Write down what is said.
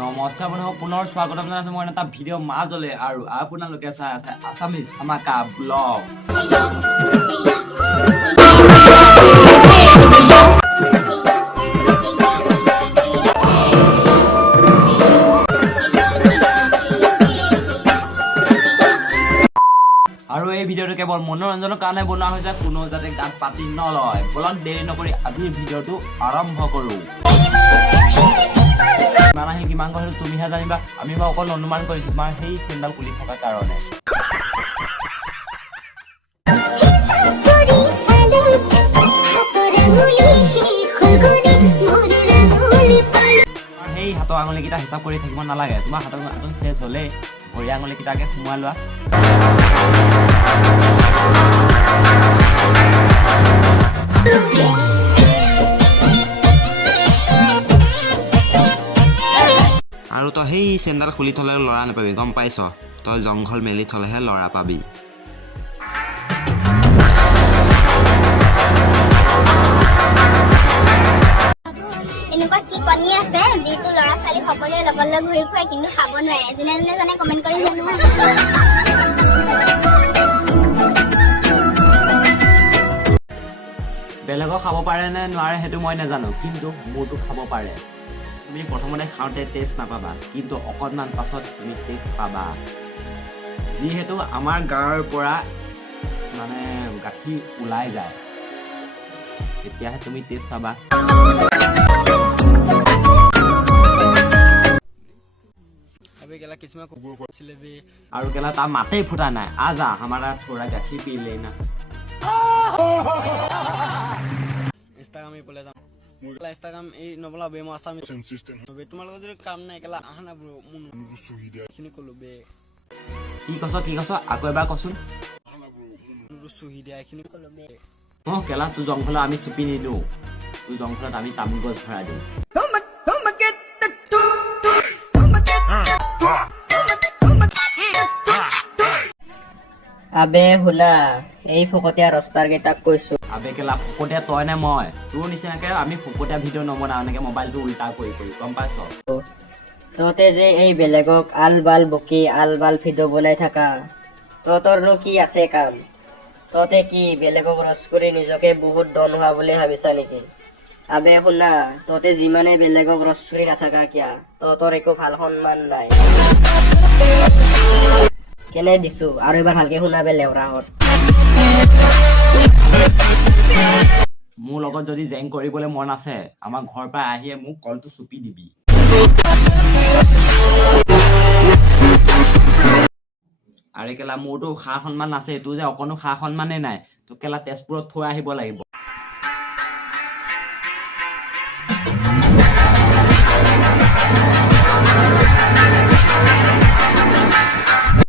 নমস্কাৰ বন্ধুসকল, পুনৰ স্বাগতম জনাইছো মই এটা ভিডিঅ' মাজলে আৰু আপোনালোকে চাই আছে আছামিজ ধামাকা ব্লগ। আৰু এই ভিডিঅ'টো কেৱল মনোৰঞ্জনৰ কাৰণে বনোৱা হৈছে, কোনো যাতে গাত পাতি নলয়। বলক দেৰি নকৰি আজিৰ ভিডিঅ'টো আৰম্ভ কৰোঁ। কিমান আহিল কিমান কৈছিল তুমিহে জানিবা, আমি বাৰু অকল অনুমান কৰিছো তোমাৰ সেই চেণ্ডেল খুলি থকাৰ কাৰণে। সেই হাতৰ আঙুলিকেইটা হিচাপ কৰি থাকিব নালাগে, তোমাৰ হাতৰ আঙুলি চেচ হ'লেই ভৰি আঙুলিকেইটাকে সোমাই লোৱা। আৰু তই সেই চেণ্ডেল খুলি থ'লে ল'ৰা নাপাবি, গম পাইছ? তই জংঘল মেলি থ'লেহে ল'ৰা পাবি। এনেকুৱা কি কণী আছে যিটো ল'ৰা ছোৱালী সকলোৱে লগত লৈ ঘূৰি ফুৰে কিন্তু খাব নোৱাৰে? যোনে যোনে জানে কমেণ্ট কৰি জানো। বেলেগক খাব পাৰে নে নোৱাৰে সেইটো মই নাজানো, কিন্তু মোৰতো খাব পাৰে। তুমি প্ৰথমতে খাওঁতে টেষ্ট নাপাবা, কিন্তু অকণমান পাছত তুমি টেষ্ট পাবা। যিহেতু আমাৰ গাঁৱৰ পৰা মানে গাখীৰ ওলাই যায়, তেতিয়াহে তুমি টেষ্ট পাবা। আৰু কেলা তাৰ মাতেই ফুটা নাই, আজা हमारा थोड़ा গাখীৰ পি लेना। ইনষ্টাগ্ৰাম এই পলে যাম মোৰলা ইনষ্টাগ্ৰাম এই নবলা বে মই আছামি বে তোমাৰ লগত যদি কাম নাই কেলা আহনা ব্ৰো মুন খিনি কলো বে কি কছ আকৌ এবাৰ কচোন। চুহি দিয়া খিনি কলো বে কেলা তোৰ জংঘলত আমি চিপি নিদিওঁ, তোৰ জংঘলত আমি তামোল গছ ভৰাই দিওঁ। আবে শুনা, এই ফকতীয়া ৰাস্তাৰ কেইটাক কৈছো। আবে কেলা ফকতীয়া তই নে মই? তোৰ নিচিনাকে আমি ফকতীয়া ভিডিঅ' নবনাও এনেকে মোবাইলটো উল্টা কৰি গম পাইছ? তহঁতে যে এই বেলেগক আল বাল বকি আল বাল ভিডিঅ' বনাই থাকা, তহঁতৰনো কি আছে কাম? তহঁতে কি বেলেগক ৰস কৰি নিজকে বহুত ডন হোৱা বুলি ভাবিছা নেকি? আবে শুনা, তহঁতে যিমানে বেলেগক ৰস কৰি নাথাকা কিয়া, তহঁতৰ একো ভাল সন্মান নাই। কেনে দিছো আৰু এবাৰ ভালকে শুনাবে লেওৰাহত। মোৰ লগত যদি জেং কৰিবলৈ মন আছে, আমাৰ ঘৰৰ পৰা আহিয়ে মোক কলটো চুপি দিবি। আৰে কেলা মোৰতো সা সন্মান আছে, তোৰ যে অকণো সা সন্মানেই নাই। তোক কেলা তেজপুৰত থৈ আহিব লাগিব।